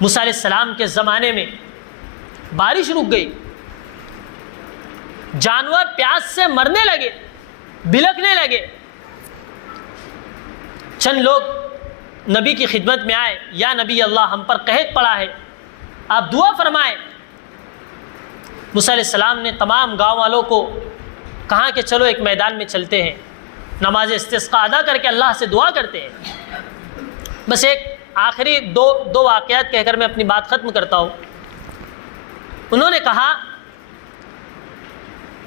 موسیٰ علیہ السلام کے زمانے میں بارش رک گئی، جانور پیاس سے مرنے لگے، بلکنے لگے۔ چند لوگ نبی کی خدمت میں آئے، یا نبی اللہ ہم پر قحط پڑا ہے، آپ دعا فرمائیں۔ موسیٰ علیہ السلام نے تمام گاؤں والوں کو کہا کہ چلو ایک میدان میں چلتے ہیں، نماز استسقاء ادا کر کے اللہ سے دعا کرتے ہیں۔ بس ایک آخری دو واقعات کہہ کر میں اپنی بات ختم کرتا ہوں۔ انہوں نے کہا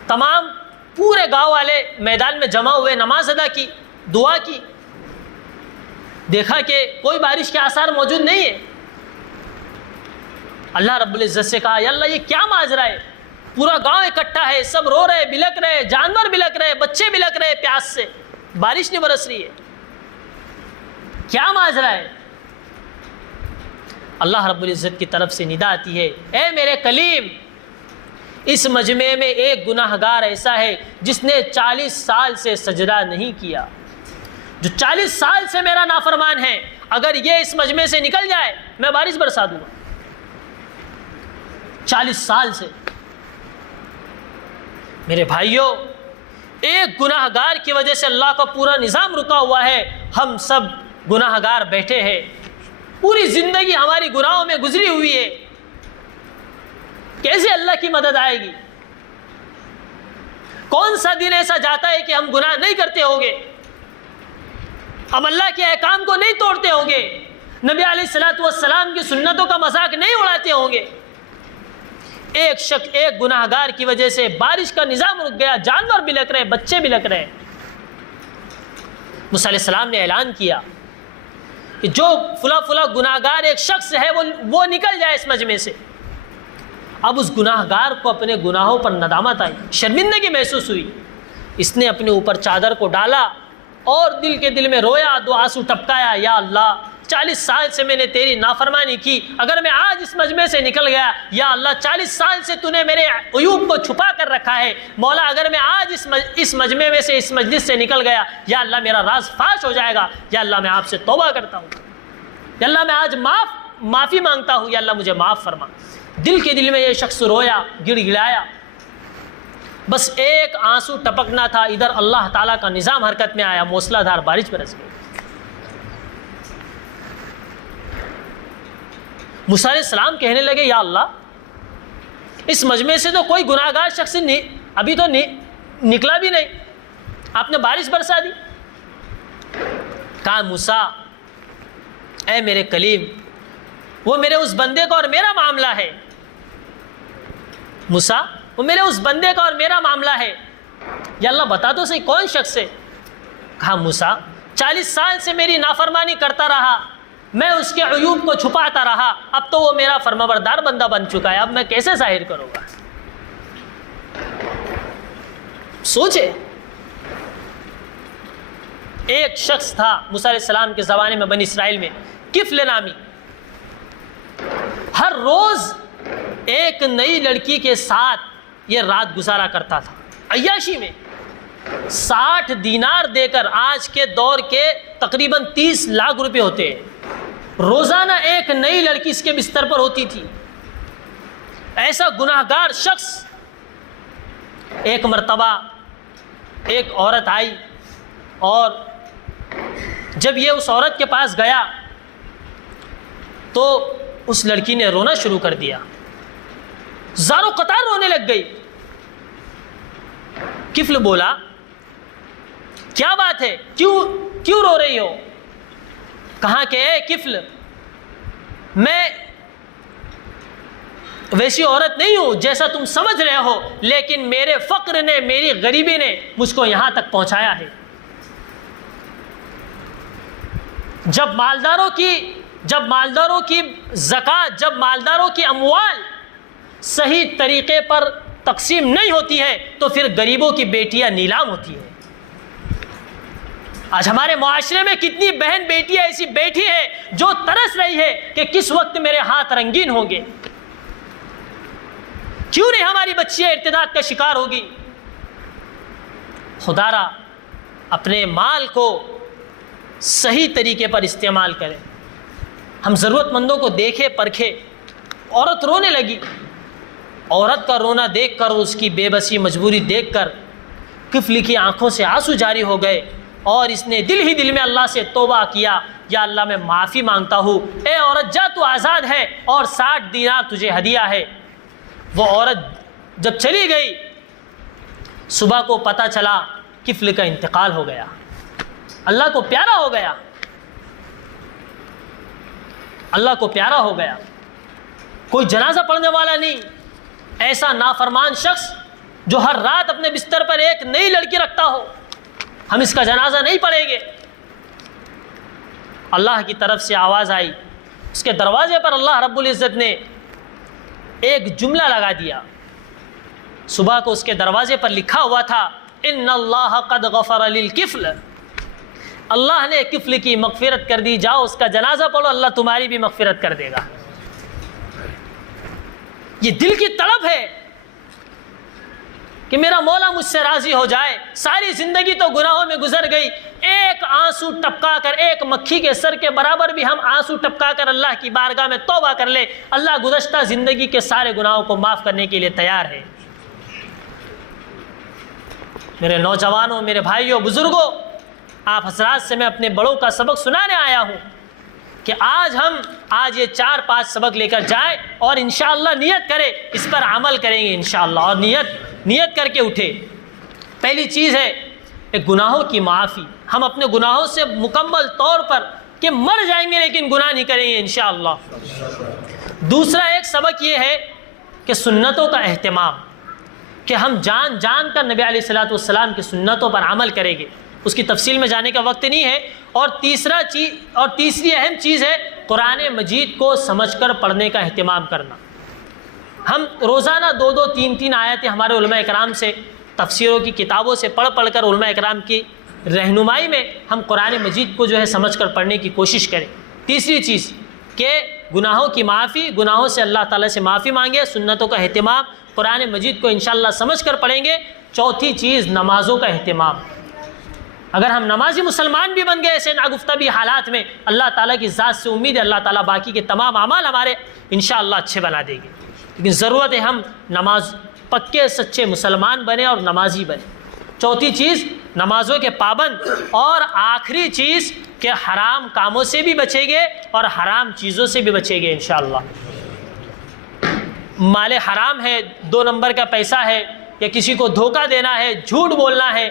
تمام پورے گاؤں والے میدان میں جمع ہوئے، نماز ادا کی، دعا کی، دیکھا کہ کوئی بارش کے آثار موجود نہیں ہے۔ اللہ رب العزت سے کہا یا اللہ یہ کیا ماجرا ہے، پورا گاؤں اکٹھا ہے، سب رو رہے، بلک رہے، جانور بلک رہے، بچے بلک رہے پیاس سے، بارش نہیں برس رہی ہے، کیا ماجرا ہے؟ اللہ رب العزت کی طرف سے ندا آتی ہے، اے میرے کلیم، اس مجمع میں ایک گناہ گار ایسا ہے جس نے 40 سال سے سجدہ نہیں کیا، جو 40 سال سے میرا نافرمان ہے، اگر یہ اس مجمع سے نکل جائے میں بارش برسا دوں گا۔ 40 سال سے۔ میرے بھائیوں، ایک گناہ گار کی وجہ سے اللہ کا پورا نظام رکا ہوا ہے، ہم سب گناہ گار بیٹھے ہیں، پوری زندگی ہماری گناہوں میں گزری ہوئی ہے، کیسے اللہ کی مدد آئے گی؟ کون سا دن ایسا جاتا ہے کہ ہم گناہ نہیں کرتے ہوں گے، ہم اللہ کے احکام کو نہیں توڑتے ہوں گے، نبی علیہ الصلوۃ والسلام کی سنتوں کا مذاق نہیں اڑاتے ہوں گے؟ ایک گناہ گار کی وجہ سے بارش کا نظام رک گیا، جانور بلک رہے، بچے بلک رہے۔ موسیٰ علیہ السلام نے اعلان کیا کہ جو فلاں گناہ گار ایک شخص ہے وہ نکل جائے اس مجمع سے۔ اب اس گناہ گار کو اپنے گناہوں پر ندامت آئی، شرمندگی محسوس ہوئی، اس نے اپنے اوپر چادر کو ڈالا اور دل میں رویا، دو آنسو ٹپکایا، یا اللہ 40 سال سے میں نے تیری نافرمانی کی، اگر میں آج اس مجمع سے نکل گیا، یا اللہ 40 سال سے تو نے میرے عیوب کو چھپا کر رکھا ہے، مولا اگر میں آج اس مجمع میں سے، اس مجلس سے نکل گیا، یا اللہ میرا راز فاش ہو جائے گا، یا اللہ میں آپ سے توبہ کرتا ہوں، یا اللہ میں آج معافی مانگتا ہوں، یا اللہ مجھے معاف فرما۔ دل میں یہ شخص رویا، گڑ گڑایا، بس ایک آنسو ٹپکنا تھا، ادھر اللہ تعالیٰ کا نظام حرکت میں آیا، موسلا دھار بارش برس گئی۔ موسیٰ علیہ السلام کہنے لگے یا اللہ اس مجمع سے تو کوئی گناہ گار شخص ابھی تو نکلا بھی نہیں، آپ نے بارش برسا دی۔ کہا موسیٰ اے میرے کلیم، وہ میرے اس بندے کا اور میرا معاملہ ہے، موسیٰ وہ میرے اس بندے کا اور میرا معاملہ ہے، یا اللہ بتا تو صحیح کون شخص ہے؟ کہا موسیٰ 40 سال سے میری نافرمانی کرتا رہا، میں اس کے عیوب کو چھپاتا رہا، اب تو وہ میرا فرمانبردار بندہ بن چکا ہے، اب میں کیسے ظاہر کروں گا؟ سوچے، ایک شخص تھا موسیٰ علیہ السلام کے زمانے میں بنی اسرائیل میں، کفل نامی، ہر روز ایک نئی لڑکی کے ساتھ یہ رات گزارا کرتا تھا، عیاشی میں 60 دینار دے کر، آج کے دور کے تقریباً 30 لاکھ روپے ہوتے ہیں، روزانہ ایک نئی لڑکی اس کے بستر پر ہوتی تھی۔ ایسا گناہ گار شخص، ایک مرتبہ ایک عورت آئی اور جب یہ اس عورت کے پاس گیا تو اس لڑکی نے رونا شروع کر دیا، زارو قطار رونے لگ گئی۔ کفل بولا کیا بات ہے، کیوں رو رہی ہو؟ کہا کہ اے کفل، میں ویسی عورت نہیں ہوں جیسا تم سمجھ رہے ہو، لیکن میرے فقر نے، میری غریبی نے مجھ کو یہاں تک پہنچایا ہے۔ جب مالداروں کی زکوٰۃ، جب مالداروں کی اموال صحیح طریقے پر تقسیم نہیں ہوتی ہے تو پھر غریبوں کی بیٹیاں نیلام ہوتی ہیں۔ آج ہمارے معاشرے میں کتنی بہن بیٹیاں ایسی بیٹھی ہے جو ترس رہی ہے کہ کس وقت میرے ہاتھ رنگین ہوں گے، کیوں نہیں ہماری بچیاں ارتداد کا شکار ہوگی۔ خدا را اپنے مال کو صحیح طریقے پر استعمال کریں، ہم ضرورت مندوں کو دیکھے پرکھے. عورت رونے لگی. عورت کا رونا دیکھ کر، اس کی بے بسی مجبوری دیکھ کر کفل کی آنکھوں سے آنسو جاری ہو گئے، اور اس نے دل ہی دل میں اللہ سے توبہ کیا، یا اللہ میں معافی مانگتا ہوں، اے عورت جا تو آزاد ہے اور 60 دینار تجھے ہدیہ ہے. وہ عورت جب چلی گئی، صبح کو پتہ چلا کفل کا انتقال ہو گیا، اللہ کو پیارا ہو گیا، اللہ کو پیارا ہو گیا. کوئی جنازہ پڑھنے والا نہیں. ایسا نافرمان شخص جو ہر رات اپنے بستر پر ایک نئی لڑکی رکھتا ہو، ہم اس کا جنازہ نہیں پڑھیں گے. اللہ کی طرف سے آواز آئی، اس کے دروازے پر اللہ رب العزت نے ایک جملہ لگا دیا. صبح کو اس کے دروازے پر لکھا ہوا تھا، ان اللہ قد غفر للکفل، اللہ نے کفل کی مغفرت کر دی، جاؤ اس کا جنازہ پڑھو، اللہ تمہاری بھی مغفرت کر دے گا. یہ دل کی طلب ہے کہ میرا مولا مجھ سے راضی ہو جائے. ساری زندگی تو گناہوں میں گزر گئی، ایک آنسو ٹپکا کر، ایک مکھی کے سر کے برابر بھی ہم آنسو ٹپکا کر اللہ کی بارگاہ میں توبہ کر لے، اللہ گزشتہ زندگی کے سارے گناہوں کو معاف کرنے کے لیے تیار ہے. میرے نوجوانوں، میرے بھائیوں، بزرگوں، آپ حضرات سے میں اپنے بڑوں کا سبق سنانے آیا ہوں کہ آج یہ 4-5 سبق لے کر جائیں اور انشاءاللہ نیت کریں، اس پر عمل کریں گے انشاءاللہ، اور نیت کر کے اٹھے. پہلی چیز ہے ایک گناہوں کی معافی. ہم اپنے گناہوں سے مکمل طور پر کہ مر جائیں گے لیکن گناہ نہیں کریں گے انشاءاللہ. دوسرا ایک سبق یہ ہے کہ سنتوں کا اہتمام، کہ ہم جان کر نبی علیہ الصلوۃ والسلام کی سنتوں پر عمل کریں گے. اس کی تفصیل میں جانے کا وقت نہیں ہے. اور تیسری اہم چیز ہے قرآن مجید کو سمجھ کر پڑھنے کا اہتمام کرنا. ہم روزانہ 2-2 3-3 آیتیں ہمارے علماء اکرام سے، تفسیروں کی کتابوں سے پڑھ کر علماء اکرام کی رہنمائی میں ہم قرآن مجید کو جو ہے سمجھ کر پڑھنے کی کوشش کریں. تیسری چیز کہ گناہوں کی معافی، گناہوں سے اللہ تعالیٰ سے معافی مانگے، سنتوں کا اہتمام، قرآن مجید کو انشاءاللہ سمجھ کر پڑھیں گے. چوتھی چیز نمازوں کا اہتمام. اگر ہم نمازی مسلمان بھی بن گئے ایسے ناگفتہ بھی حالات میں، اللہ تعالیٰ کی ذات سے امید ہے اللہ تعالیٰ باقی کے تمام اعمال ہمارے انشاءاللہ اچھے بنا دے گے. لیکن ضرورت ہے ہم نماز پکے سچے مسلمان بنے اور نمازی بنے. چوتھی چیز نمازوں کے پابند، اور آخری چیز کہ حرام کاموں سے بھی بچیں گے اور حرام چیزوں سے بھی بچیں گے انشاءاللہ. مال حرام ہے، 2 نمبر کا پیسہ ہے، یا کسی کو دھوکہ دینا ہے، جھوٹ بولنا ہے،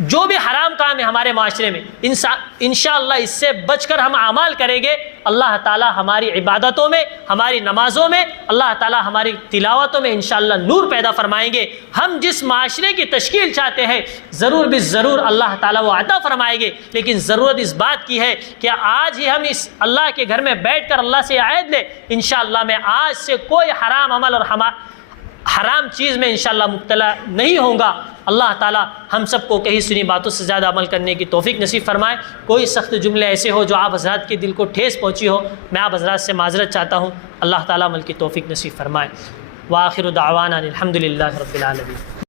جو بھی حرام کام ہے ہمارے معاشرے میں، انشاءاللہ اس سے بچ کر ہم اعمال کریں گے، اللہ تعالیٰ ہماری عبادتوں میں، ہماری نمازوں میں، اللہ تعالیٰ ہماری تلاوتوں میں انشاءاللہ نور پیدا فرمائیں گے. ہم جس معاشرے کی تشکیل چاہتے ہیں ضرور بھی ضرور اللہ تعالیٰ وہ عطا فرمائیں گے. لیکن ضرورت اس بات کی ہے کہ آج ہی ہم اس اللہ کے گھر میں بیٹھ کر اللہ سے عہد لیں، انشاءاللہ میں آج سے کوئی حرام عمل اور حرام چیز میں انشاءاللہ مبتلا نہیں ہوں گا. اللہ تعالیٰ ہم سب کو کہیں سنی باتوں سے زیادہ عمل کرنے کی توفیق نصیب فرمائے. کوئی سخت جملے ایسے ہو جو آپ حضرات کے دل کو ٹھیس پہنچی ہو، میں آپ حضرات سے معذرت چاہتا ہوں. اللہ تعالیٰ عمل کی توفیق نصیب فرمائے. وآخر دعوانا الحمدللہ رب العالمین.